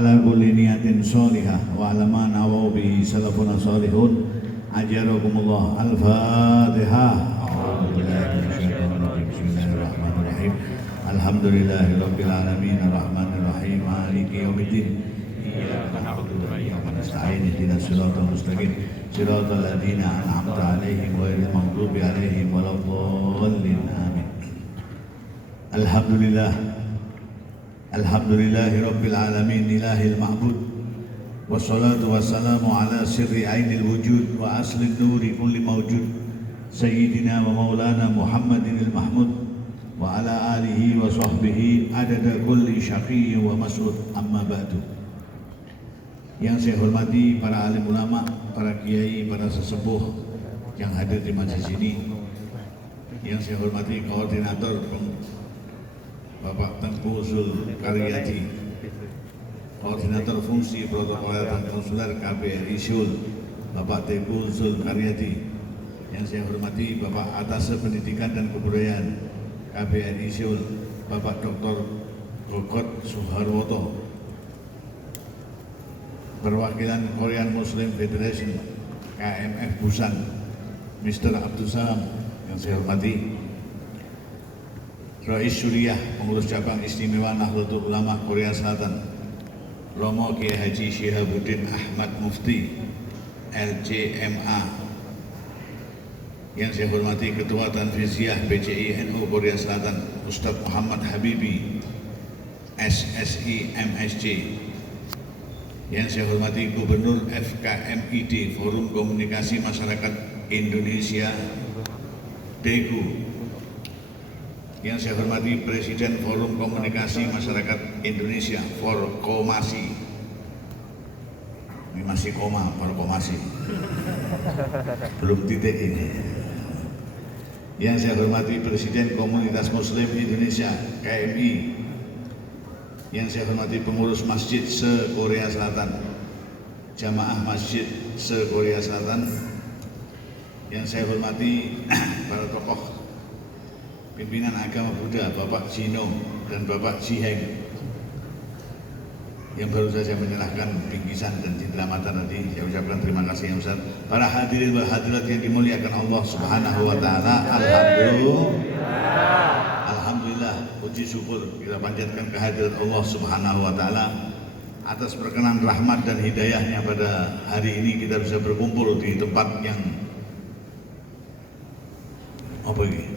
ala kulli niyatin sholihah wa ala ma nawaw bihi salafuna sholihun ajarakumullah. Al-Fatihah. Bismillahirrahmanirrahim. Alhamdulillahi rabbil alamin arrahmanir rahim maliki yaumiddin iyyaka na'budu wa iyyaka nasta'in ihdinas siratal mustaqim siratal ladzina an'amta 'alaihim ghairil maghdubi 'alaihim waladdallin amin. Alhamdulillahi rabbil alamin ilahil ma'bud wassalatu wassalamu ala sirri ainil wujud wa aslin nuri kulli mawjud sayyidina wa maulana Muhammadin al-mahmud wa ala alihi wa sahbihi adada kulli syaqiyyin wa mas'ud, amma ba'du. Yang saya hormati para alim ulama, para kiai, para sesepuh yang hadir di majelis ini. Yang saya hormati koordinator Bapak Tengku Zulkaryadi, koordinator fungsi protokoler dan konsuler KBRI Seoul Bapak Tengku Zulkaryadi. Yang saya hormati Bapak Atase Pendidikan dan Kebudayaan KBRI Seoul Bapak Dr. Gogot Suharwoto, perwakilan Korean Muslim Federation KMF Busan Mr. Abdul Salam. Yang saya hormati Rais Suriah Pengurus Cabang Istimewa Nahdlatul Ulama Korea Selatan Romo Kiai Haji Syihabuddin Ahmad Mufti LCMA. Yang saya hormati Ketua Tanfiziyah BCI NU Korea Selatan Ustadz Muhammad Habibi SSI MSC. Yang saya hormati Gubernur FKMID Forum Komunikasi Masyarakat Indonesia DEGU. Yang saya hormati Presiden Forum Komunikasi Masyarakat Indonesia Forkomasi. Ini masih koma, Forkomasi. Belum titik ini. Yang saya hormati Presiden Komunitas Muslim Indonesia KMI. Yang saya hormati pengurus masjid se-Korea Selatan, jamaah masjid se-Korea Selatan. Yang saya hormati para tokoh pimpinan agama Buddha, Bapak Jino dan Bapak Jiheng yang baru saja menyerahkan bingkisan dan cindramata tadi. Saya ucapkan terima kasih yang besar. Para hadirin dan hadirat yang dimuliakan Allah Subhanahu wa taala, alhamdulillah, puji syukur kita panjatkan kehadirat Allah Subhanahu wa taala atas perkenan rahmat dan hidayahnya pada hari ini kita bisa berkumpul di tempat yang apa ini?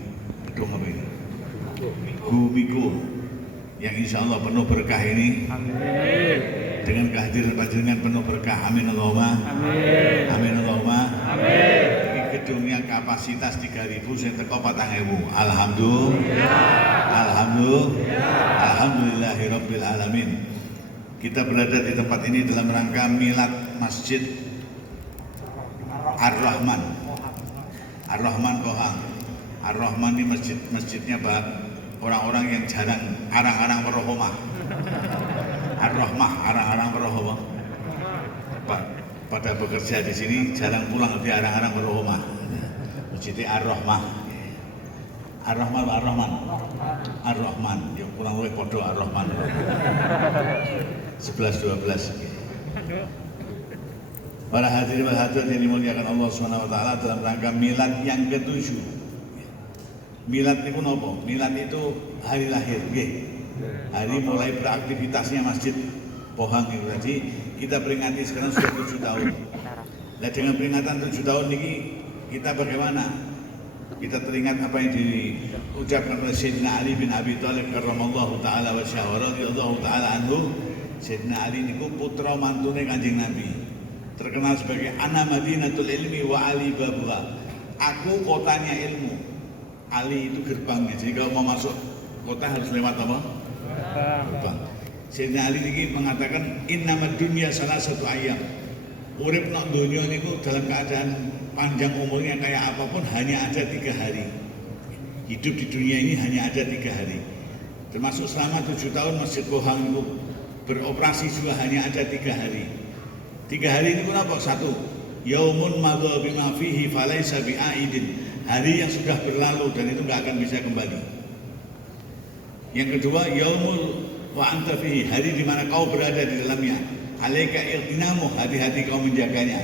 Gedung apa ini? Gumiko yang insya Allah penuh berkah ini. Amin. Dengan kehadiran panjenengan penuh berkah. Amin Allahumma. Amin. Amin Allahumma. Amin. Ini gedungnya kapasitas 3.000, saya teko 4.000. Alhamdulillah. Alhamdulillah. Alhamdulillahirabbil alamin. Kita berada di tempat ini dalam rangka milad Masjid Ar-Rahman. Ar-Rahman Kohang. Ar-Rahman ini masjidnya orang-orang yang jarang, arang-arang merohomah. Ar-Rahmah, arang-arang merohomah. Pada bekerja di sini jarang pulang di arang-arang merohomah. Masjidnya Ar-Rahmah. Ar-Rahman, Ar-Rahman, Ar-Rahman. Ya kurang lebih podo Ar-Rahman. 11-12. Para hadirin dan hadirat yang dimuliakan Allah Subhanahu wa taala dalam rangka milad yang ke-7. Milad itu apa? Milad itu hari lahir, hari mulai beraktivitasnya Masjid Pohang itu tadi. Kita peringati sekarang sudah 7 tahun. Nah, dengan peringatan 7 tahun ini kita bagaimana? Kita teringat apa yang diucapkan oleh Sayyidina Ali bin Abi Thalib karramallahu taala wajhahu radhiyallahu taala anhu. Sayyidina Ali niku putra mantune Kanjeng Nabi. Terkenal sebagai ana madinatul ilmi wa ali babuha. Aku kotanya ilmu. Ali itu gerbangnya, jadi kalau mau masuk kota harus lewat apa? Gerbang. Sayyidina Ali ini mengatakan innamad dunya salah satu ayam. Urip nak dunia niku dalam keadaan panjang umurnya kayak apapun hanya ada 3 hari. Hidup di dunia ini hanya ada 3 hari. Termasuk selama 7 tahun Masjid Kohang itu beroperasi juga hanya ada 3 hari. 3 hari ini kenapa? 1. Yaumun madha bima fihi falaysa bi'aidin. Hari yang sudah berlalu dan itu nggak akan bisa kembali. Yang kedua, yaumul wa anta fihi, hari di mana kau berada di dalamnya. Alaika iqtinamu, hati-hati kau menjaganya.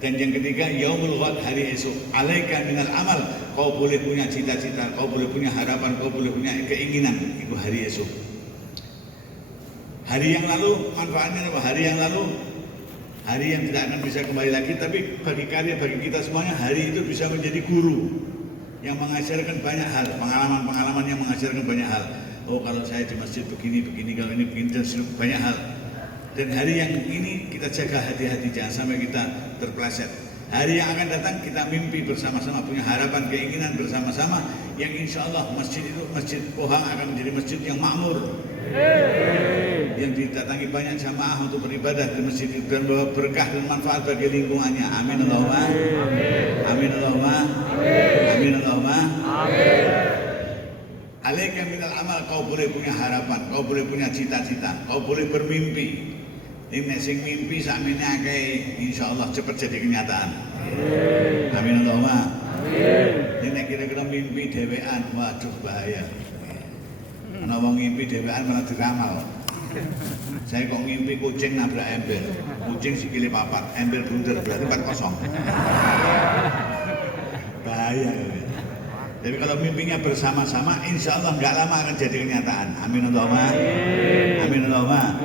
Dan yang ketiga, yaumul ghad, hari esok. Alaika minal amal, kau boleh punya cita-cita, kau boleh punya harapan, kau boleh punya keinginan, itu hari esok. Hari yang lalu manfaatnya apa? Hari yang lalu hari yang tidak akan bisa kembali lagi, tapi bagi kalian, bagi kita semuanya, hari itu bisa menjadi guru yang mengajarkan banyak hal, pengalaman-pengalaman yang mengajarkan banyak hal. Oh, kalau saya di masjid begini, kalau ini begini, dan banyak hal. Dan hari yang ini kita jaga hati-hati, jangan sampai kita terpeleset. Hari yang akan datang kita mimpi bersama-sama, punya harapan, keinginan bersama-sama, yang insya Allah masjid itu, Masjid Pohang akan menjadi masjid yang makmur, yang didatangi banyak jamaah untuk beribadah di masjid itu, dan bawa berkah dan manfaat bagi lingkungannya. Amin Allahumma amin Allahumma amin Allahumma amin. Alaika minal amal, kau boleh punya harapan, kau boleh punya cita-cita, kau boleh bermimpi. Ini sing mimpi sakmene akeh, insyaallah cepat jadi kenyataan. Amin Allahumma amin. Ini kira-kira mimpi dhewean, waduh bahaya. Ana wong ngimpi dhewean malah diramal. Saya kok ngimpi kucing nabrak ember, kucing sikile papat, ember bunder, berarti 4-0. Bahaya. Jadi kalau mimpinya bersama-sama, insya Allah nggak lama akan jadi kenyataan. Amin Allahumma amin Allahumma.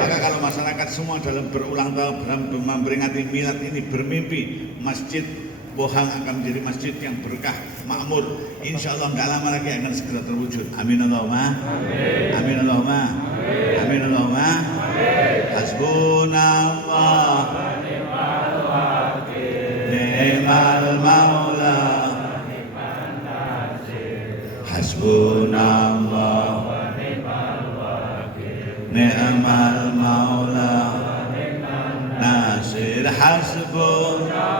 Maka kalau masyarakat semua dalam berulang tahun memperingati milad ini bermimpi, Masjid Pohang akan menjadi masjid yang berkah, makmur, insya Allah nggak lama lagi akan segera terwujud. Amin Allahumma amin Allahumma amin Allahumma. Hasbunallah ni'mal maula, hasbunallah ni'mal maula nasir, hasbunallah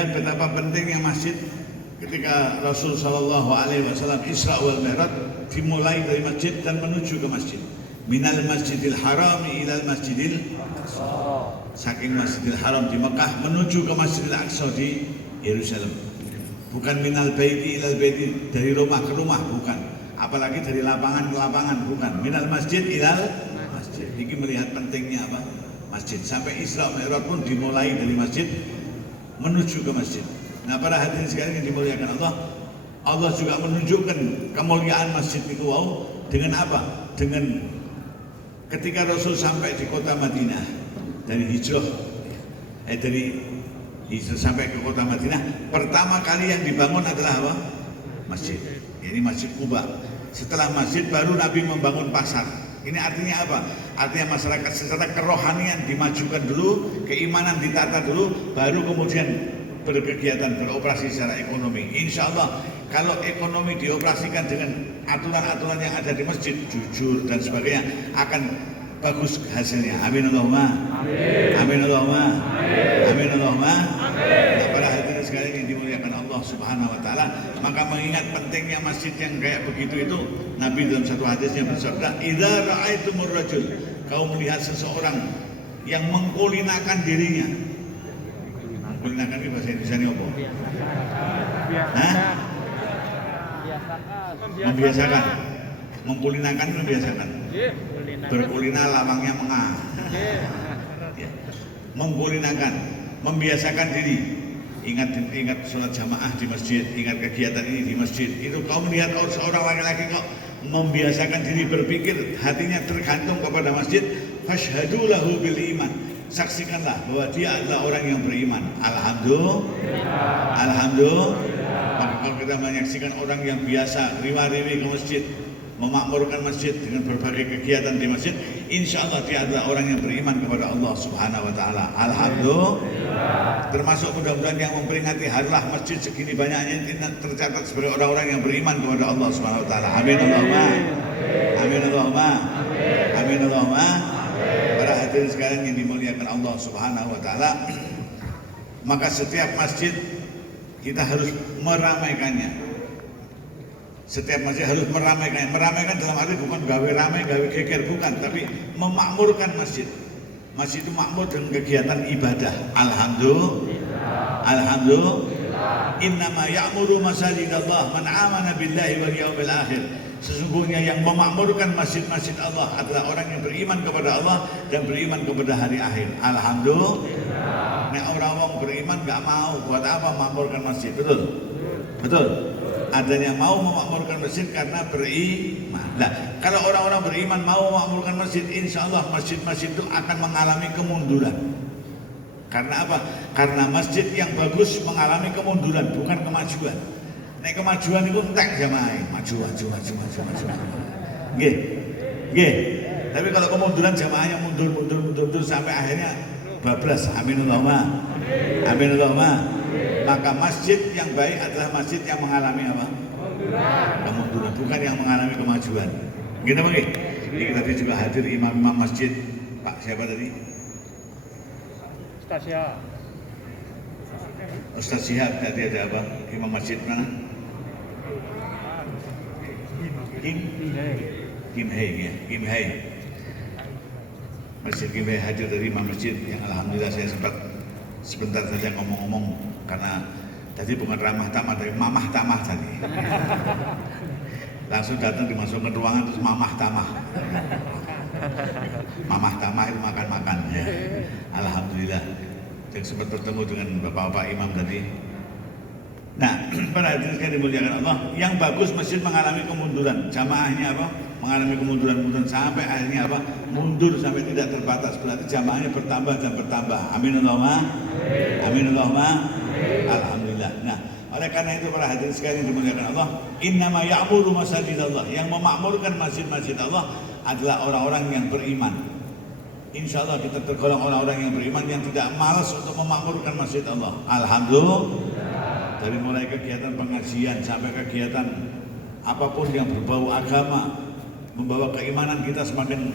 betapa pentingnya masjid. Ketika Rasul Shallallahu Alaihi Wasallam Isra wal Mi'raj, dimulai dari masjid dan menuju ke masjid. Minal Masjidil Haram ilal Masjidil Aqsa, saking Masjidil Haram di Mekah menuju ke Masjidil Aqsa di Yerusalem. Bukan minal baiti ilal baiti, dari rumah ke rumah, bukan. Apalagi dari lapangan ke lapangan, bukan. Minal masjid ilal masjid. Ini melihat pentingnya apa? Masjid. Sampai Isra Mi'raj pun dimulai dari masjid menuju ke masjid. Nah, para hadirin sekalian yang dimuliakan Allah, Allah juga menunjukkan kemuliaan masjid itu dengan apa? Dengan ketika Rasul sampai di kota Madinah dari hijrah sampai ke kota Madinah, pertama kali yang dibangun adalah apa? Masjid. Ini Masjid Quba. Setelah masjid baru Nabi membangun pasar. Ini artinya apa? Artinya masyarakat secara kerohanian dimajukan dulu, keimanan ditata dulu, baru kemudian berkegiatan, beroperasi secara ekonomi. Insya Allah kalau ekonomi dioperasikan dengan aturan-aturan yang ada di masjid, jujur dan sebagainya, akan bagus hasilnya. Amin Allahumma amin Allahumma amin Allahumma. Nah, para hadirin sekalian yang dimuliakan Allah Subhanahu wa taala, maka mengingat pentingnya masjid yang kayak begitu itu, Nabi dalam satu hadisnya bersabda, "Idza ra'aitumur rajul," kau melihat seseorang yang mengkulinakan dirinya. Mengkulinakan ini bahasa Indonesia ini apa? Hah? Membiasakan. Mengkulinakan, membiasakan. Berkulina lawangnya mengah. Mengkulinakan, membiasakan diri. Ingat sholat jamaah di masjid, ingat kegiatan ini di masjid. Itu kau melihat seorang laki-laki kok membiasakan diri berpikir, hatinya tergantung kepada masjid, fashhadu lahu bil iman. Saksikanlah bahwa dia adalah orang yang beriman. Alhamdulillah. Alhamdulillah. Maka kalau kita menyaksikan orang yang biasa riwa-riwi ke masjid, memakmurkan masjid dengan berbagai kegiatan di masjid, insya Allah dia adalah orang yang beriman kepada Allah Subhanahu wa Ta'ala. Alhamdulillah. Termasuk mudah-mudahan yang memperingati harilah masjid segini banyaknya ini tercatat sebagai orang-orang yang beriman kepada Allah Subhanahu wa Ta'ala. Amin Allahumma. Amin Allahumma. Amin Allahumma. Para hadirin sekalian yang dimuliakan Allah Subhanahu wa Ta'ala, maka setiap masjid kita harus meramaikannya. Setiap masjid harus meramaikan. Meramaikan dalam arti bukan gawe ramai, gawe geger, bukan, tapi memakmurkan masjid. Masjid itu makmur dengan kegiatan ibadah. Alhamdulillah. Alhamdulillah. Innama ya'muru masajidallah man amana billahi wal yawmil akhir. Sesungguhnya yang memakmurkan masjid-masjid Allah adalah orang yang beriman kepada Allah dan beriman kepada hari akhir. Alhamdulillah. Nek orang beriman gak mau, buat apa memakmurkan masjid? Betul? Betul? Adanya mau memakmurkan masjid karena beriman. Nah, kalau orang-orang beriman mau memakmurkan masjid, insya Allah masjid-masjid itu akan mengalami kemunduran. Karena apa? Karena masjid yang bagus mengalami kemunduran, bukan kemajuan. Nek kemajuan itu entek jamaah, maju. Nggih. Nggih. Tapi kalau kemunduran jamaahnya mundur sampai akhirnya bablas. Amin Allahumma. Amin Allahumma. Maka masjid yang baik adalah masjid yang mengalami apa? Kemunduran, bukan yang mengalami kemajuan. Gitu Bang. Ini tadi juga hadir imam-imam masjid. Pak siapa tadi? Ustaz Syihab. Tadi ada apa? Imam masjid mana? Kim Hei ya, Kim Hei. Masjid Kim Hei hadir dari imam masjid yang alhamdulillah saya sempat sebentar saja ngomong-ngomong karena tadi bukan ramah tamah tapi mamah tamah tadi. Langsung datang dimasukkan ruangan terus mamah tamah. Mamah tamah itu makan-makan ya. Alhamdulillah. Saya sempat bertemu dengan bapak-bapak imam tadi. Nah, para hadirin sekalian dimuliakan Allah, yang bagus masjid mengalami kemunduran. Jamaahnya apa? Mengalami kemunduran sampai akhirnya apa? Mundur sampai tidak terbatas. Berarti jamaahnya bertambah dan bertambah. Amin Allahumma. Amin Allahumma. Alhamdulillah. Nah, oleh karena itu para hadirin sekalian dimuliakan Allah, innama ya'muru masajidallah. Yang memakmurkan masjid-masjid Allah adalah orang-orang yang beriman. Insya Allah kita tergolong orang-orang yang beriman yang tidak malas untuk memakmurkan masjid Allah. Alhamdulillah. Dari mulai kegiatan pengajian sampai kegiatan apapun yang berbau agama, membawa keimanan kita semakin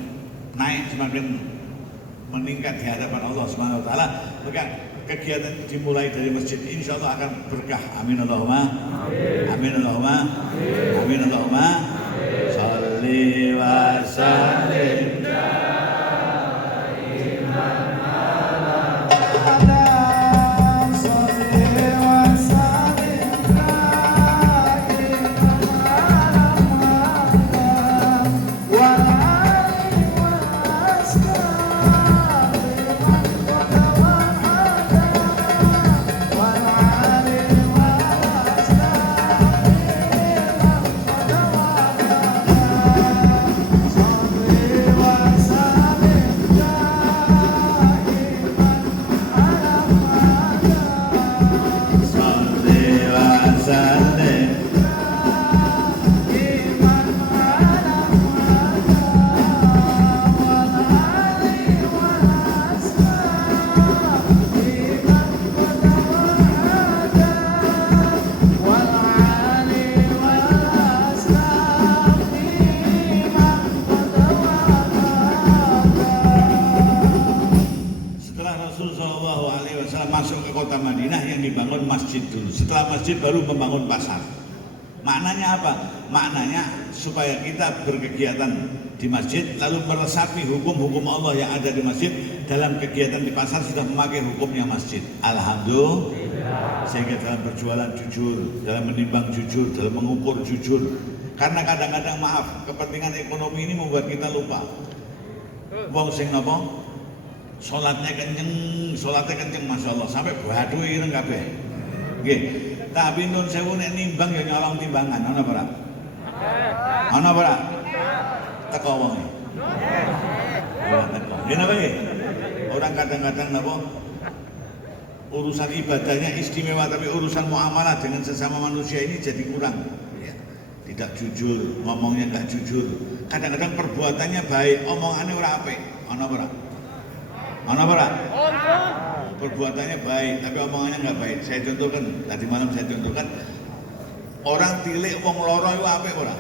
naik, semakin meningkat di hadapan Allah Subhanahu wa Ta'ala. Maka kegiatan dimulai dari masjid insya Allah akan berkah. Amin Allahumma. Amin Allahumma. Amin Allahumma. Shalli wa sallim. Masuk ke kota Madinah yang dibangun masjid dulu. Setelah masjid baru membangun pasar. Maknanya apa? Maknanya supaya kita berkegiatan di masjid lalu meresapi hukum-hukum Allah yang ada di masjid, dalam kegiatan di pasar sudah memakai hukumnya masjid. Alhamdulillah. Sehingga dalam berjualan jujur, dalam menimbang jujur, dalam mengukur jujur. Karena kadang-kadang maaf, kepentingan ekonomi ini membuat kita lupa. Wong sing napa? Sholatnya kenceng, masya Allah, sampai badu ireng kabeh. Nggih. Tapi nun sewu nek nimbang ya nyolong timbangan, ana apa ora? Ana apa ora? Teko wonge. Ora teko. Yen apa nggih? Orang kadang-kadang napa? Urusan ibadahnya istimewa tapi urusan muamalah dengan sesama manusia ini jadi kurang. Ya. tidak jujur, ngomongnya nggak jujur. Kadang-kadang perbuatannya baik, omongannya ora apik. Ana ora? Ana ora? Perbuatannya baik, tapi omongannya nggak baik. Saya contohkan, tadi malam saya contohkan, orang tilik wong loro itu apik ora?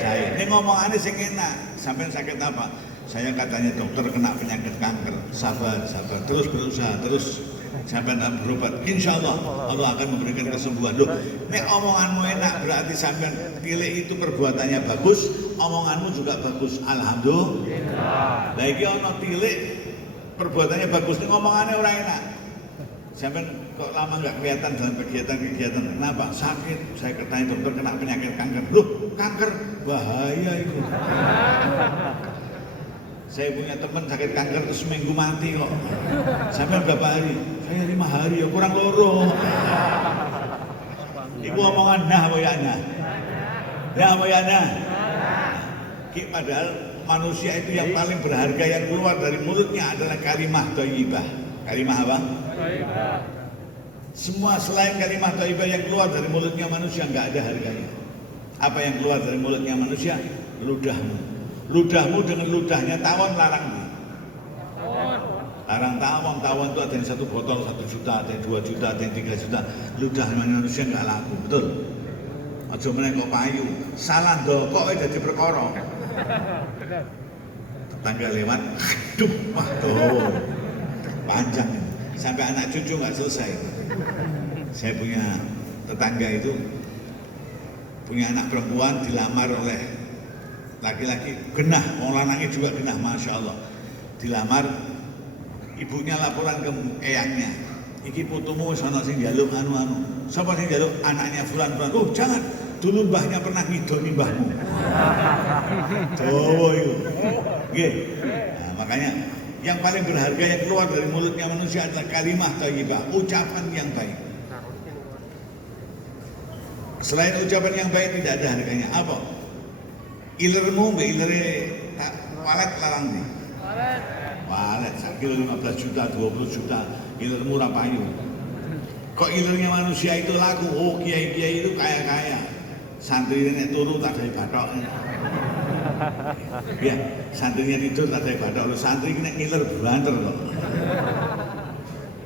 Saya. Ini ngomongannya sing enak. Sampai sakit apa? Saya katanya dokter kena penyakit kanker. Sabar, sabar. Terus berusaha, terus sampai berobat. Insya Allah Allah akan memberikan kesembuhan. Loh, ini omonganmu enak berarti sampai tilik itu perbuatannya bagus, omonganmu juga bagus. Alhamdulillah. Lagi ono tilik perbuatannya bagus, ini ngomongannya orang enak. Sampai kok lama nggak kelihatan dalam kegiatan-kegiatan. Kenapa? Sakit. Saya katanya dokter kena penyakit kanker. Loh, kanker bahaya itu. Saya punya teman sakit kanker terus seminggu mati kok. Sampai berapa hari? Saya 5 hari ya, kurang loro. Iku omongan nah apa ya nah? Ya apa ya nah? Padahal manusia itu yang paling berharga yang keluar dari mulutnya adalah kalimah thayyibah. Kalimah apa? Thayyibah. Semua selain kalimah thayyibah yang keluar dari mulutnya manusia nggak ada harganya. Apa yang keluar dari mulutnya manusia? Ludahmu. Ludahmu dengan ludahnya tawon larang nih. Larang tawon itu ada yang 1 botol 1 juta, ada yang 2 juta, ada yang 3 juta. Ludah manusia nggak laku, betul? Aja meneh kok payu, salah ndokok dadi perkara. Tetangga lewat, aduh, wah tuh panjang ini. Sampai anak cucu nggak selesai. Saya punya tetangga itu punya anak perempuan dilamar oleh laki-laki genah, wong lanangnya juga genah, masya Allah. Dilamar, ibunya laporan ke eyangnya, iki putumu sono sing njaluk anu-anu. Sapa sing njaluk? Anaknya fulan-fulan. Oh jangan, dulu mbahnya pernah ngidoni mbahmu. Dawa itu. Nggih. Nah, makanya yang paling berharga yang keluar dari mulutnya manusia adalah kalimah thayyibah, ucapan yang baik. Selain ucapan yang baik tidak ada harganya. Apa? Ilermu mbak ilere walet larang nih. Walet, sakilo 15 juta, 20 juta, ilermu rapayu. Kok ilernya manusia itu laku? Oh kiai-kiai itu kaya-kaya. Santri ini turu tak ada batok. Ya, santrinya tidur tak ada batok. Santri ini ngiler bulanter kok.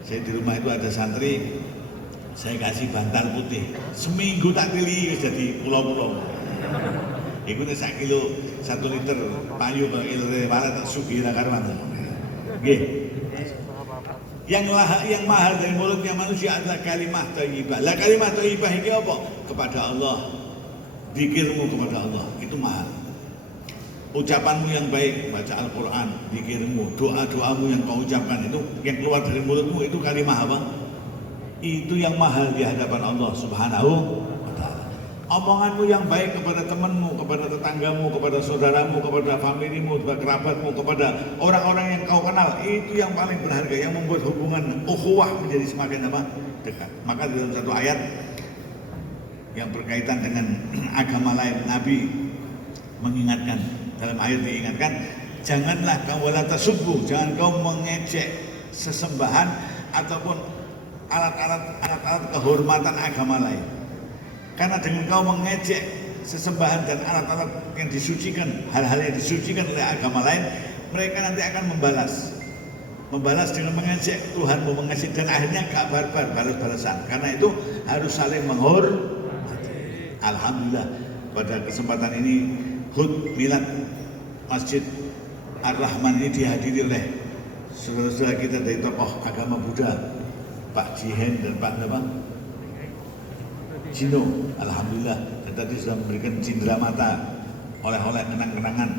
Saya di rumah itu ada santri, saya kasih bantal putih. Seminggu tak pilih jadi pulau-pulau. Iku nek 1 kilo 1 liter payu kok ilere walet tak sugih ra karuan. Nggih. Yang mahal dari mulutnya manusia adalah kalimah thayyibah. Lah kalimah thayyibah iki apa? Kepada Allah. Zikirmu kepada Allah itu mahal. Ucapanmu yang baik, baca Al-Qur'an, zikirmu, doa-doamu yang kau ucapkan itu yang keluar dari mulutmu itu kalimah apa? Itu yang mahal di hadapan Allah Subhanahu. Omonganmu yang baik kepada temanmu, kepada tetanggamu, kepada saudaramu, kepada familimu, kepada kerabatmu, kepada orang-orang yang kau kenal, itu yang paling berharga, yang membuat hubungan ukhuwah menjadi semakin apa? Dekat. Maka dalam satu ayat yang berkaitan dengan agama lain, Nabi mengingatkan, dalam ayat diingatkan, janganlah kau wala tasubbu, jangan kau mengejek sesembahan ataupun alat-alat kehormatan agama lain. Karena dengan kau mengejek sesembahan dan alat-alat yang disucikan, hal-hal yang disucikan oleh agama lain, mereka nanti akan membalas dengan mengejek Tuhanmu, mengejek, dan akhirnya gak barbar balas-balasan. Karena itu harus saling menghormati. Alhamdulillah pada kesempatan ini HUT Milad Masjid Ar-Rahman ini dihadiri oleh saudara-saudara kita dari tokoh agama Buddha, Pak Jihen dan Pak Cino, alhamdulillah, dan tadi sudah memberikan cindera mata, oleh-oleh kenang-kenangan.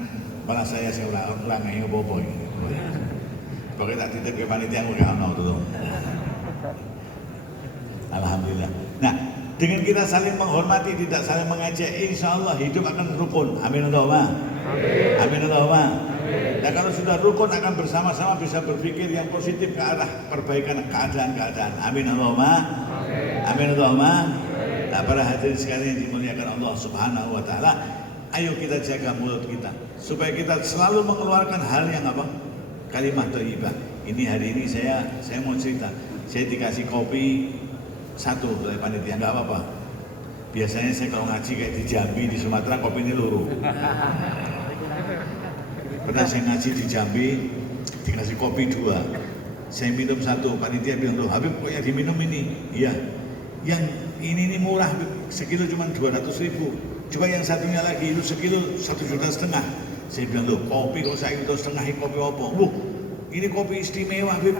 Malah saya ulang yang bobo ini. Pokoknya tak titip ke panitia aku gak ono tuh. Alhamdulillah. Nah, dengan kita saling menghormati, tidak saling mengejek, insya Allah hidup akan rukun. Amin Allahumma. Amin Allahumma. Nah kalau sudah rukun akan bersama-sama bisa berpikir yang positif ke arah perbaikan keadaan-keadaan. Amin Allahumma. Amin Allahumma. Nah, para hadirin sekalian yang dimuliakan Allah Subhanahu wa taala, ayo kita jaga mulut kita supaya kita selalu mengeluarkan hal yang apa? Kalimah thayyibah. Ini hari ini saya mau cerita. Saya dikasih kopi 1 oleh panitia, enggak apa-apa. Biasanya saya kalau ngaji kayak di Jambi, di Sumatera kopi ini luru. Pernah saya ngaji di Jambi, dikasih kopi 2. Saya minum 1, panitia bilang, loh Habib kok yang diminum ini? Iya, yang ini murah Habib, sekilo cuma 200.000. Coba yang satunya lagi, itu sekilo 1,5 juta. Saya bilang, loh kopi kok saya itu setengah kopi apa? Loh, ini kopi istimewa Habib.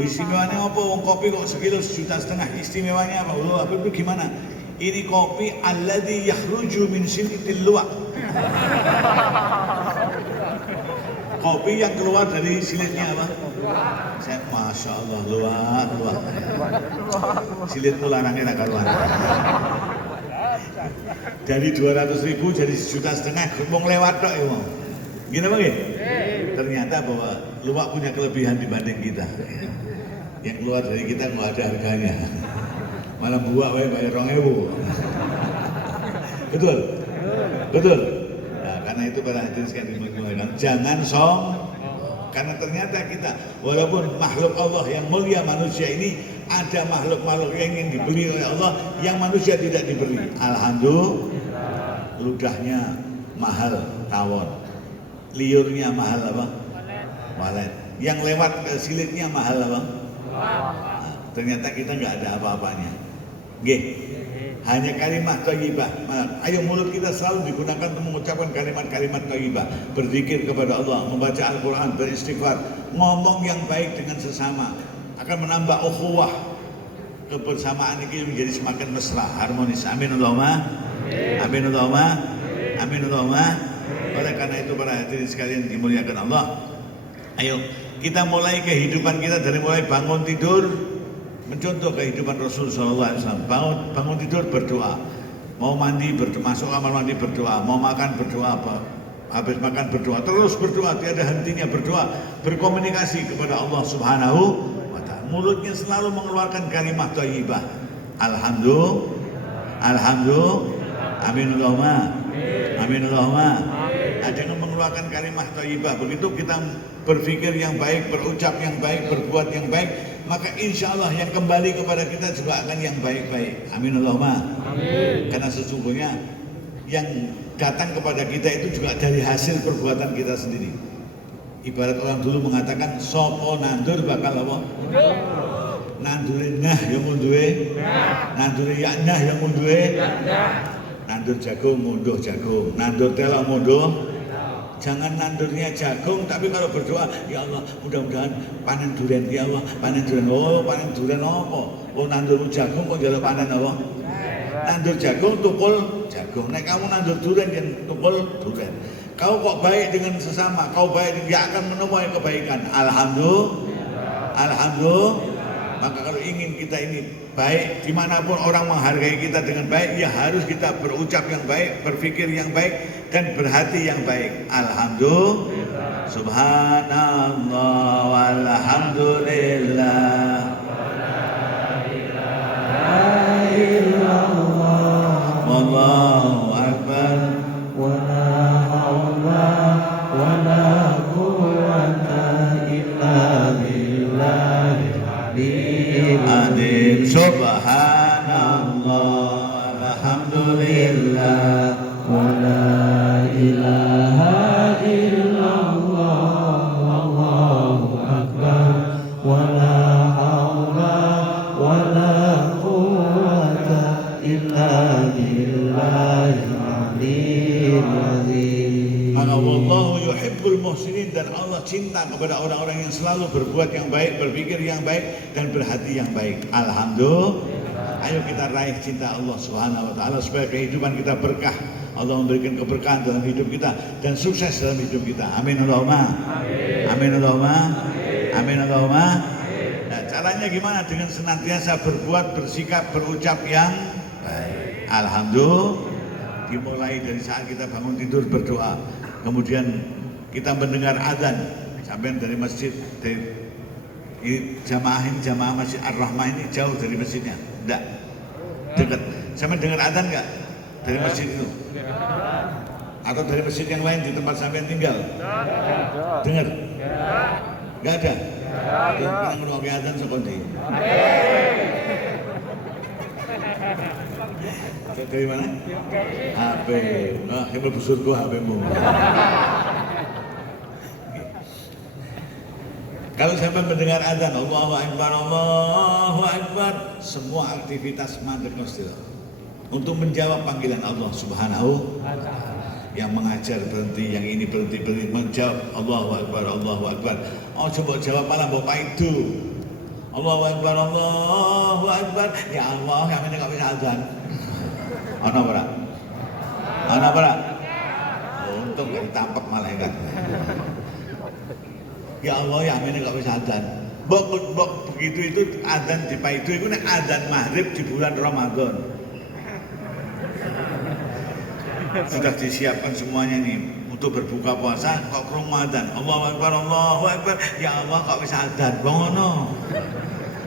Istimewanya apa? Wong kopi kok sekilo 1,5 juta, istimewanya apa? Loh Habib itu gimana? Ini kopi alladzi yakhruju min silitil luwak. Kopi yang keluar dari silitnya apa? Saya Masya Allah, luar. Silitmu larangnya tak karuan. Dari 200.000 jadi 1,5 juta, gerbong lewat dok ya mau. Gini bang ya? Ternyata bahwa luwak punya kelebihan dibanding kita. Yang keluar dari kita nggak ada harganya. Malah buah bayar 2.000. Betul. Nah, karena itu para hadirin sekalian dimuliakan, jangan karena ternyata kita walaupun makhluk Allah yang mulia, manusia ini ada makhluk-makhluk yang ingin diberi oleh Allah yang manusia tidak diberi. Alhamdulillah, ludahnya mahal tawon, liurnya mahal apa? Walet. Yang lewat ke silitnya mahal apa? Nah, ternyata kita nggak ada apa-apanya. Hanya kalimat thayyibah. Ayo mulut kita selalu digunakan untuk mengucapkan kalimat-kalimat thayyibah, berzikir kepada Allah, membaca Al-Quran, beristighfar, ngomong yang baik dengan sesama, akan menambah ukhuwah. Kebersamaan ini menjadi semakin mesra, harmonis. Amin Allahumma. Amin Allahumma. Amin Allahumma. Oleh karena itu para hadirin sekalian dimuliakan Allah, ayo kita mulai kehidupan kita dari mulai bangun tidur, mencontoh kehidupan Rasul SAW. Bangun tidur berdoa, mau mandi berdoa, masuk kamar mandi berdoa, mau makan berdoa, habis makan berdoa, terus berdoa, tiada hentinya berdoa, berkomunikasi kepada Allah Subhanahu wa Ta'ala. Mulutnya selalu mengeluarkan kalimat thayyibah. Alhamdulillah, amin Allahumma. Jangan mengeluarkan kalimat thayyibah. Begitu kita berpikir yang baik, berucap yang baik, berbuat yang baik, maka insya Allah yang kembali kepada kita juga akan yang baik-baik. Amin Allahumma. Amin. Karena sesungguhnya yang datang kepada kita itu juga dari hasil perbuatan kita sendiri. Ibarat orang dulu mengatakan, sopo nandur bakal apa? Nandure nah yang munduhe, nandure ya nah yang munduhe, nandur jagung munduh jagung, nandur telo munduh. Jangan nandurnya jagung, tapi kalau berdoa, ya Allah mudah-mudahan panen durian, ya Allah panen durian. Oh panen durian apa? Oh nandur jagung kok jalan panen apa? Nandur jagung tukul jagung. Nek kamu nandur durian yang tukul durian. Kau kok baik dengan sesama, kau baik, dia akan menemui kebaikan. Alhamdulillah. Maka kalau ingin kita ini baik, dimanapun orang menghargai kita dengan baik, ya harus kita berucap yang baik, berpikir yang baik, dan berhati yang baik. Alhamdulillah, subhanallah, walhamdulillah, wallahu akbar, wala hawla wala quwwata illa billahil aliyyil azim. Subhanallah, alhamdulillah, wala ilaha illallah, wallahu akbar, wala hawla wala quwwata illa billahil aliyyil azim. Wallahu yuhibbul muhsinin, dan Allah cinta kepada orang-orang yang selalu berbuat yang baik, berpikir yang baik, dan berhati yang baik. Alhamdulillah. Ayo kita raih cinta Allah Subhanahu wa Ta'ala supaya kehidupan kita berkah. Allah memberikan keberkahan dalam hidup kita dan sukses dalam hidup kita. Amin Allahumma. Amin Allahumma. Amin Allahumma. Nah, caranya gimana? Dengan senantiasa berbuat, bersikap, berucap yang baik. Alhamdulillah. Dimulai dari saat kita bangun tidur berdoa, kemudian kita mendengar azan, sampai dari masjid, dari jamaah Masjid Ar-Rahmah ini jauh dari masjidnya, enggak, dekat. Sampai dengar azan enggak dari masjid itu? Atau dari masjid yang lain di tempat sampai tinggal? Dengar? Enggak ada? Kita ngurungi azan sekondi. Dari mana? HP. Nah, yang bersurga HP-mu. Kalau sampai mendengar adzan, Allahu Akbar, Allahu Akbar, semua aktivitas mandek mesti untuk menjawab panggilan Allah Subhanahu wa Ta'ala. Yang mengajar berhenti, yang ini berhenti, menjawab Allahu Akbar, Allahu Akbar. Oh coba jawab malah bawa itu. Allahu Akbar, Allahu Akbar. Ya Allah, kami ini gak bisa adzan. Ana ora? Ana ora? Untung gak ditampak malaikat. Ya Allah, ya kami ini gak bisa adzan. Bok begitu itu adzan di Paido itu nek adzan maghrib di bulan Ramadan. Sudah disiapkan semuanya nih untuk berbuka puasa, kok krungu adzan. Allahu Akbar, Allahu Akbar. Ya Allah, kok bisa adzan? Ngono.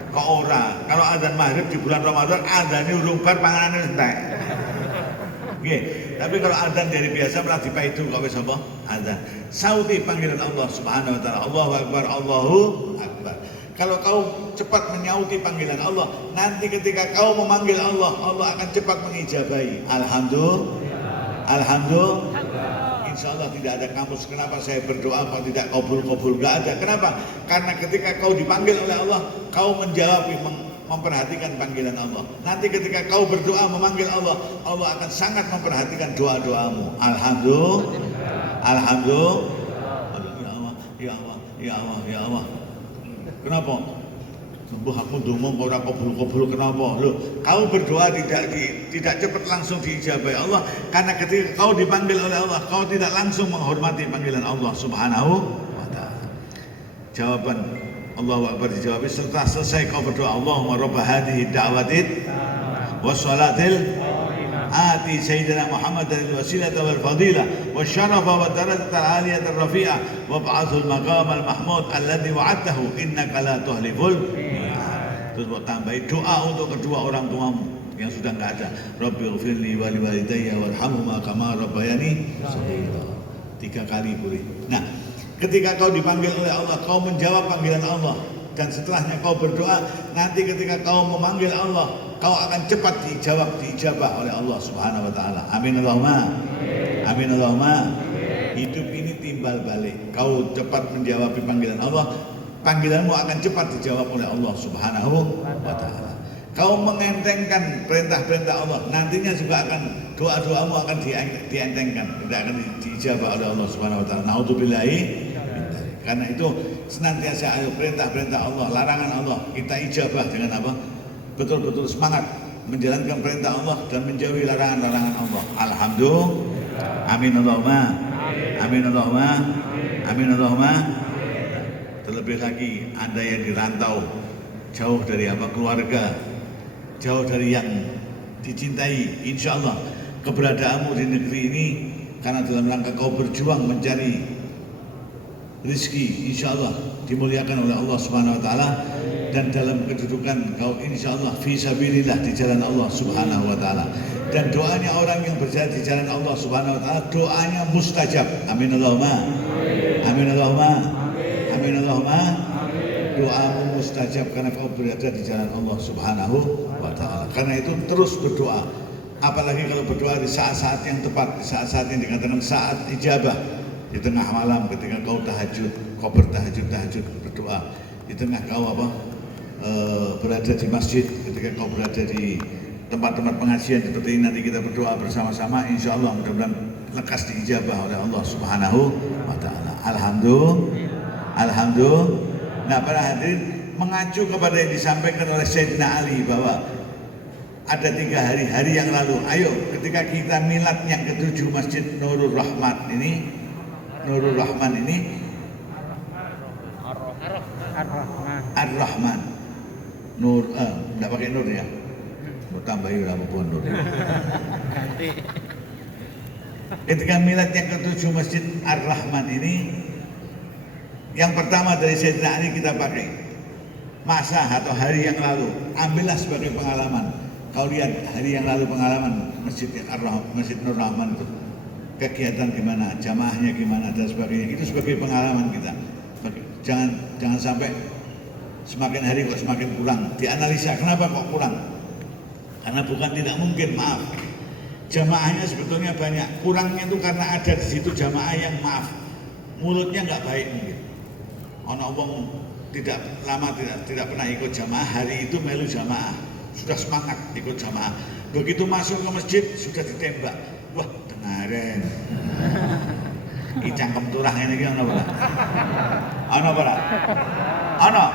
Kok ora? Kalau adzan maghrib di bulan Ramadan, adzane urung bar panganane entek. Nggih, tapi kalau adzan dari biasa malah di Paido kok wis apa? Adzan. Sauti panggilan Allah Subhanahu wa Ta'ala. Allahu Akbar, Allahu Akbar. Kalau kau cepat menyauti panggilan Allah, nanti ketika kau memanggil Allah, Allah akan cepat mengijabahi. Alhamdulillah. Insya Allah tidak ada kamus. Kenapa saya berdoa kok tidak kabul-kabul? Gak ada. Kenapa? Karena ketika kau dipanggil oleh Allah, kau menjawab, memperhatikan panggilan Allah. Nanti ketika kau berdoa memanggil Allah, Allah akan sangat memperhatikan doa-doamu. Alhamdulillah. Ya Allah, ya Allah, ya Allah, ya Allah. Kenapa? Sembuh aku dungu ora kabul-kabul, kenapa? Loh, kau berdoa tidak cepat langsung diijabahi Allah karena ketika kau dipanggil oleh Allah, kau tidak langsung menghormati panggilan Allah Subhanahu wa Ta'ala. Jawaban Allahu Akbar dijawab setelah selesai kau berdoa, Allahumma rabb hadhihi da'watin wassalatil ati sayyidina Muhammadan al-wasilata wal fadilah wasyarafa wa darajatal aliyata rafi'ah wa ba'athul maqam al-mahmud alladhi wa'adtahu innaka la tuhliful. Terus buat tambahin doa untuk kedua orang tuamu yang sudah nggak ada. Rabbighfirli wa liwalidayya warhamhuma kama rabbayani shaghira. 3 kali boleh. Nah, ketika kau dipanggil oleh Allah, kau menjawab panggilan Allah, dan setelahnya kau berdoa, nanti ketika kau memanggil Allah, kau akan cepat diijabah oleh Allah Subhanahu wa Ta'ala. Amin Allahumma. Amin Allahumma. Hidup ini timbal balik. Kau cepat menjawab panggilan Allah, panggilanmu akan cepat dijawab oleh Allah Subhanahu wa Ta'ala. Kau mengentengkan perintah-perintah Allah, nantinya juga akan doa-doamu akan dientengkan, tidak akan diijabah oleh Allah Subhanahu wa Ta'ala. Naudzubillahi. Karena itu senantiasa ayo perintah-perintah Allah, larangan Allah kita ijabah dengan apa? Betul-betul semangat menjalankan perintah Allah dan menjauhi larangan-larangan Allah. Alhamdulillah. Amin Allahumma. Amin Allahumma. Amin Allahumma. Terlebih lagi Anda yang dirantau, jauh dari apa keluarga, jauh dari yang dicintai, insya Allah keberadaanmu di negeri ini karena dalam rangka kau berjuang mencari rezeki, insya Allah dimuliakan oleh Allah Subhanahu wa Ta'ala, dan dalam kedudukan kau insya Allah fisabilillah di jalan Allah Subhanahu wa Ta'ala, dan doanya orang yang berjalan di jalan Allah Subhanahu wa Ta'ala doanya mustajab. Amin Allahumma. Amin Allahumma. Amin Allahumma. Doamu mustajab karena kau berada di jalan Allah Subhanahu wa Ta'ala. Karena itu terus berdoa, apalagi kalau berdoa di saat-saat yang tepat, di saat-saat yang dikatakan saat ijabah. Di tengah malam ketika kau tahajud, kau bertahajud berdoa. Di tengah kau berada di masjid, ketika kau berada di tempat-tempat pengajian seperti ini, nanti kita berdoa bersama-sama, insya Allah mudah-mudahan lekas diijabah oleh Allah Subhanahu wa Ta'ala. Alhamdulillah. Nah, para hadirin, mengacu kepada yang disampaikan oleh Sayyidina Ali bahwa ada 3 hari yang lalu, ayo ketika kita milad yang ke-7 Masjid Nurul Rahman ini, Ar-Rahman. Nur, enggak pakai nur ya. Mau tambahin berapa pun nur. Ketika milad yang ke-7 Masjid Ar-Rahman ini, yang pertama dari Sayyidina Ali kita pakai masa atau hari yang lalu, ambillah sebagai pengalaman. Kau lihat hari yang lalu pengalaman Masjid Ar-Rahman, Masjid Nur Rahman itu kegiatan gimana, jamaahnya gimana dan sebagainya, itu sebagai pengalaman kita. Jangan sampai semakin hari kok semakin kurang. Dianalisa kenapa kok kurang. Karena bukan tidak mungkin, maaf. Jamaahnya sebetulnya banyak. Kurangnya itu karena ada di situ jamaah yang maaf. Mulutnya nggak baik mungkin. Ono wong tidak lama tidak pernah ikut jamaah, hari itu melu jamaah, sudah semangat ikut jamaah. Begitu masuk ke masjid sudah ditembak. Wah, dengaren. Iki cangkem turah ngene iki ono apa? Ono apa? Ono.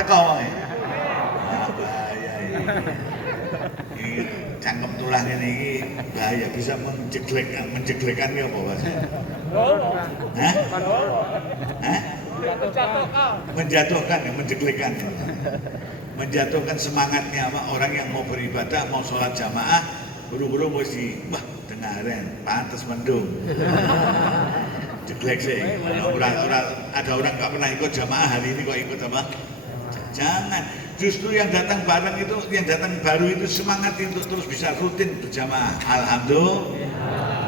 Teko wae. Bahaya ini. Ini cangkem tulah ini bahaya, bisa menjeglekkan ya apa Mas? Hah? Hah? Menjatuhkan ya, menjatuhkan semangatnya orang yang mau beribadah, mau sholat jamaah, buru-buru mesti wah dengaren, pantas mendung. Jeglek sih. Ada orang nggak pernah ikut jamaah, hari ini kok ikut apa? Jangan. Justru yang datang bareng itu, yang datang baru itu semangat untuk terus bisa rutin berjamaah.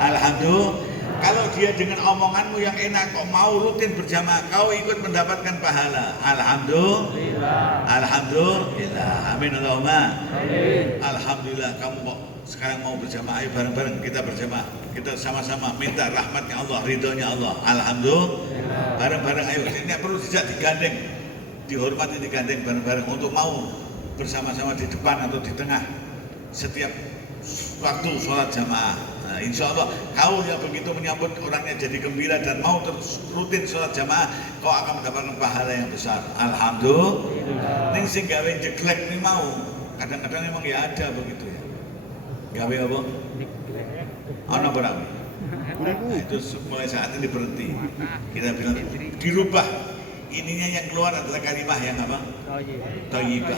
Alhamdulillah. Kalau dia dengan omonganmu yang enak kok mau rutin berjamaah, kau ikut mendapatkan pahala. Alhamdulillah. Amin Allahumma. Amin. Alhamdulillah kamu kok sekarang mau berjamaah, ayo bareng-bareng kita berjamaah. Kita sama-sama minta rahmatnya Allah, ridhonya Allah. Alhamdulillah. Bareng-bareng ayo. Tidak perlu tidak digandeng. Dihormati, digandeng bareng-bareng untuk mau bersama-sama di depan atau di tengah setiap waktu sholat jamaah. Nah, insya Allah kau yang begitu menyambut orangnya jadi gembira dan mau terus rutin sholat jamaah, kau akan mendapatkan pahala yang besar. Alhamdulillah. Ning sing gawe jeglek ini mau kadang-kadang memang ya ada begitu ya. Gawe apa? Ana barang. Nah, itu mulai saat ini berhenti. Kita bilang dirubah. Ininya yang keluar adalah kalimah yang apa? Thayyibah.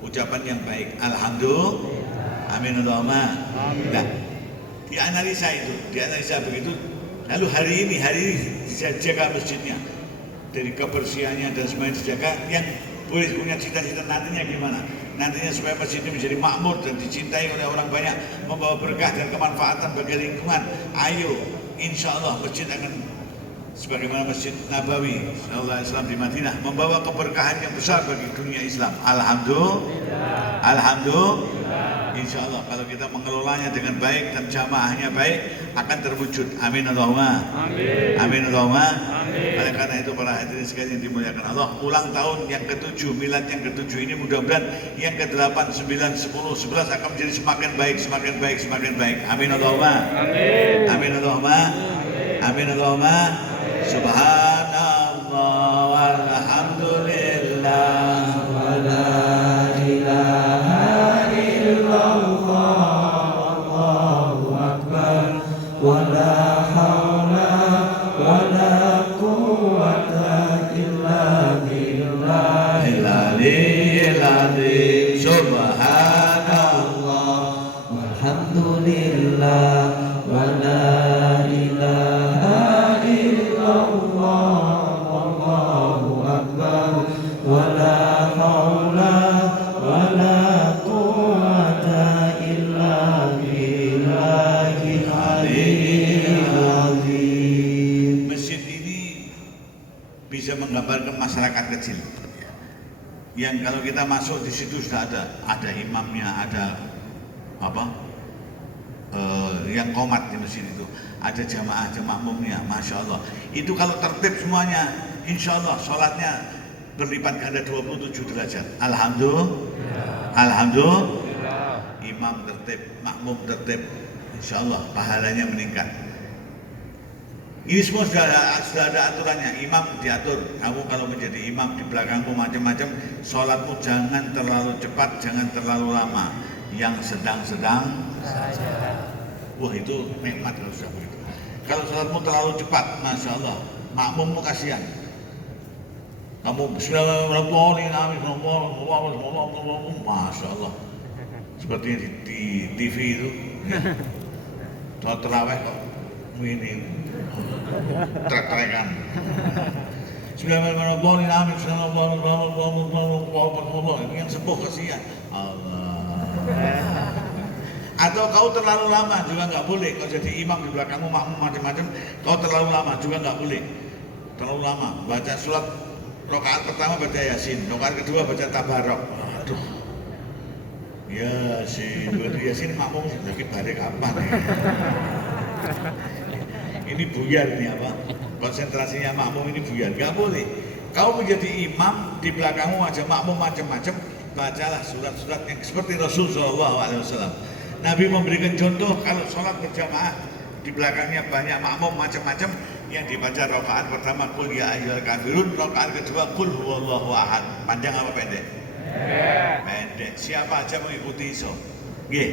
Ucapan yang baik. Alhamdulillah. Amin Allahumma. Nah, dianalisa begitu. Lalu hari ini dijaga masjidnya dari kebersihannya dan semuanya dijaga. Yang boleh punya cita-cita nantinya gimana? Nantinya supaya masjid ini menjadi makmur dan dicintai oleh orang banyak, membawa berkah dan kemanfaatan bagi lingkungan. Ayo, insya Allah masjid akan sebagaimana Masjid Nabawi Allah Islam di Madinah membawa keberkahan yang besar bagi dunia Islam. Alhamdulillah. Insya Allah kalau kita mengelolanya dengan baik dan jamaahnya baik akan terwujud. Amin Allahumma. Amin Allahumma. Oleh karena itu para hadirin sekalian yang dimuliakan Allah, ulang tahun yang ke-7, milad yang ke-7 ini mudah-mudahan yang ke-8, 9, 10, 11 akan menjadi semakin baik. Amin Allahumma. Amin Allahumma. Amin Allahumma. Subhanallah walhamdulillah wa la ilaha illallah wallahu akbar wa la hawla wa la quwwata illa billahil aliyyil azim. Subhanallah walhamdulillah wa la menggambarkan masyarakat kecil yang kalau kita masuk di situ sudah ada imamnya, ada apa yang qomat di masjid itu, ada jamaah makmumnya, masya Allah. Itu kalau tertib semuanya, insya Allah sholatnya berlipat ganda 27 derajat. Alhamdulillah. Imam tertib, makmum tertib, insya Allah pahalanya meningkat. Ini semua sudah ada aturannya. Imam diatur. Kamu kalau menjadi imam di belakangmu macam-macam, sholatmu jangan terlalu cepat, jangan terlalu lama. Yang sedang-sedang saja. Wah itu nikmat kalau sudah begitu. Kalau sholatmu terlalu cepat, masya Allah, makmummu kasihan. Kamu Bismillahirrahmanirrahim, masya Allah. Seperti di TV itu, sholat terawih kok ini trek-trekan. Bismillahirrahmanirrahim. Ini yang sepuh kasihan. Allah. Atau kau terlalu lama juga nggak boleh. Kau jadi imam di belakangmu makmum macam-macam, kau terlalu lama juga nggak boleh. Terlalu lama. Baca surat rakaat pertama baca Yasin, rakaat kedua baca Tabarok. Aduh. Yasin, Yasin makmum sedikit balik kapan ya? Ini buyar nih apa? Konsentrasinya makmum ini buyar, nggak boleh. Kau menjadi imam, di belakangmu aja makmum macam-macam, bacalah surat-surat yang seperti Rasul SAW. Nabi memberikan contoh kalau sholat berjamaah di belakangnya banyak makmum macam-macam, yang dibaca rakaat pertama qul ya ayyuhal kafirun, rakaat kedua qul huwallahu ahad. Panjang apa pendek? Pendek. Siapa aja mengikuti iso. Nggih.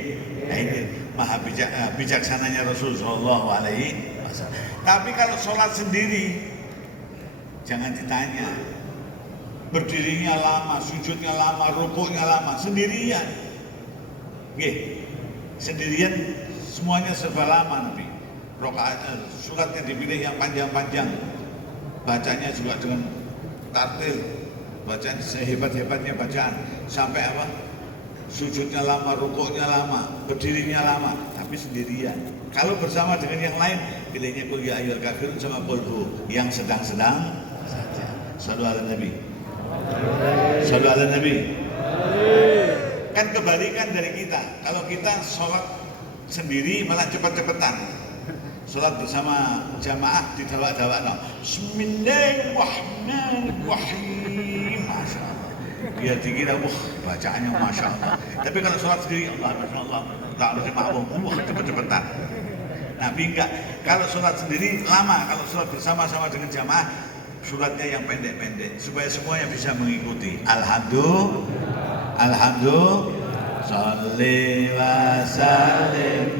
Nah ini maha bijaksananya Rasul sallallahu alaihi wasallam. Tapi kalau sholat sendiri jangan ditanya. Berdirinya lama, sujudnya lama, rukuknya lama, sendirian. Nggih. Sendirian semuanya serba lama Nabi. Rakaat suratnya dipilih yang panjang-panjang. Bacanya juga dengan tartil. Bacaan sehebat-hebatnya bacaan. Sampai apa? Sujudnya lama, rukuknya lama, berdirinya lama, tapi sendirian. Kalau bersama dengan yang lain, pilihnya qul ya ayyuhal kafirun sama qul hu, yang sedang-sedang saja. Shallu ala Nabi. Shallu ala Nabi. Kan kebalikan dari kita. Kalau kita sholat sendiri malah cepat-cepatan. Sholat bersama jamaah didawak-dawak. Bismillahirrahmanirrahim. Masya Allah. Dia dikira, wah bacaannya Masya Allah. Tapi kalau sholat sendiri, Allah Masya Allah, tak harus makmum, wah cepet-cepetan. Nabi enggak. Kalau sholat sendiri lama, kalau sholat bersama-sama dengan jamaah, suratnya yang pendek-pendek, supaya semuanya bisa mengikuti. Alhamdulillah, alhamdulillah, sholli wa sallim.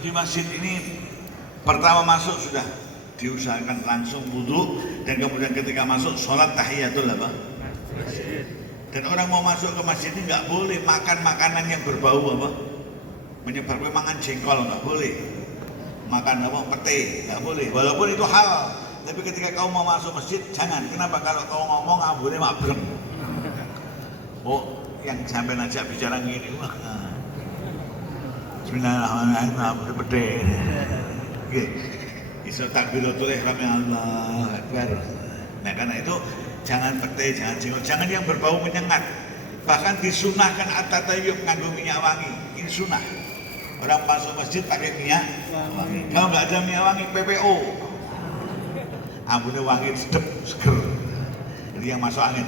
Di masjid ini pertama masuk sudah diusahakan langsung wudhu, dan kemudian ketika masuk sholat tahiyatul apa? Masjid. Dan orang mau masuk ke masjid ini nggak boleh makan makanan yang berbau apa? Menyebabkan makan jengkol nggak boleh, makan apa? Pete nggak boleh, walaupun itu halal. Tapi ketika kau mau masuk masjid jangan. Kenapa? Kalau kau ngomong abunya mabrem. Oh, yang sampai najak bicara gini, wah. Bismillahirrahmanirrahim, abu pede. Oke, iso takbiratul ihram Allah Akbar. Nah karena itu jangan pete, jangan jengkol, jangan yang berbau menyengat. Bahkan disunahkan at-tatayyub nganggo minyak wangi. Ini sunah. Orang masuk masjid pakai minyak wangi. Kalau nggak ada minyak wangi, PPO. Abunya wangi sedep, seger. Jadi yang masuk angin.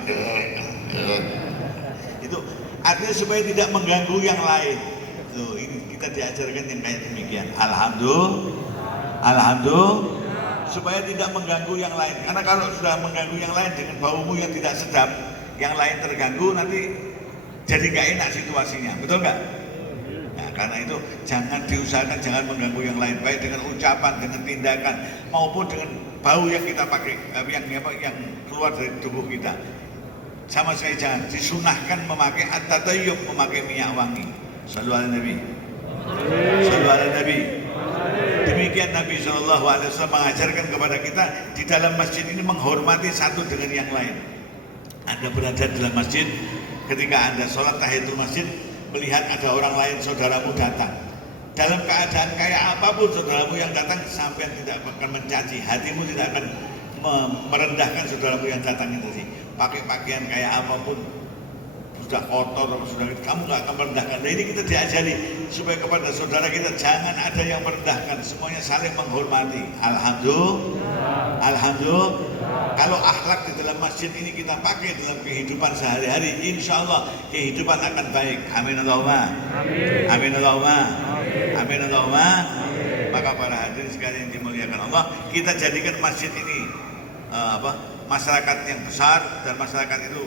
Itu artinya supaya tidak mengganggu yang lain. Tuh, ini kita diajarkan yang kayak demikian. Alhamdulillah, alhamdulillah, supaya tidak mengganggu yang lain. Karena kalau sudah mengganggu yang lain dengan baumu yang tidak sedap, yang lain terganggu, nanti jadi nggak enak situasinya, betul nggak? Nah, karena itu jangan diusahakan jangan mengganggu yang lain, baik dengan ucapan, dengan tindakan, maupun dengan bau yang kita pakai, yang keluar dari tubuh kita. Sama sekali jangan. Disunahkan memakai at-tatayyub, memakai minyak wangi. Shallu ala Nabi. Shallu ala Nabi. Demikian Nabi SAW mengajarkan kepada kita di dalam masjid ini menghormati satu dengan yang lain. Anda berada di dalam masjid, ketika Anda sholat tahiyatul masjid, melihat ada orang lain saudaramu datang. Dalam keadaan kayak apapun saudaramu yang datang, sampai tidak akan mencaci, hatimu tidak akan merendahkan saudaramu yang datang itu sih. Pakai pakaian kayak apapun, sudah kotor, sudah kamu nggak akan merendahkan. Nah ini kita diajari supaya kepada saudara kita jangan ada yang merendahkan, semuanya saling menghormati. Alhamdulillah, alhamdulillah. Kalau akhlak di dalam masjid ini kita pakai dalam kehidupan sehari-hari, insya Allah kehidupan akan baik. Amin Allahumma. Amin Allahumma. Amin Allahumma. Maka para hadirin sekalian dimuliakan Allah, kita jadikan masjid ini masyarakat yang besar, dan masyarakat itu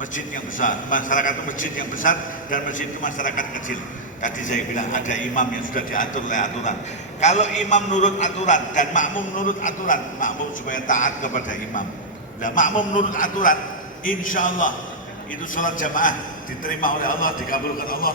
masjid yang besar. Masyarakat itu masjid yang besar, dan masjid itu masyarakat kecil. Tadi saya bilang ada imam yang sudah diatur oleh aturan. Kalau imam nurut aturan dan makmum nurut aturan, makmum supaya taat kepada imam. Nah, makmum nurut aturan, insya Allah itu sholat jamaah diterima oleh Allah, dikabulkan Allah,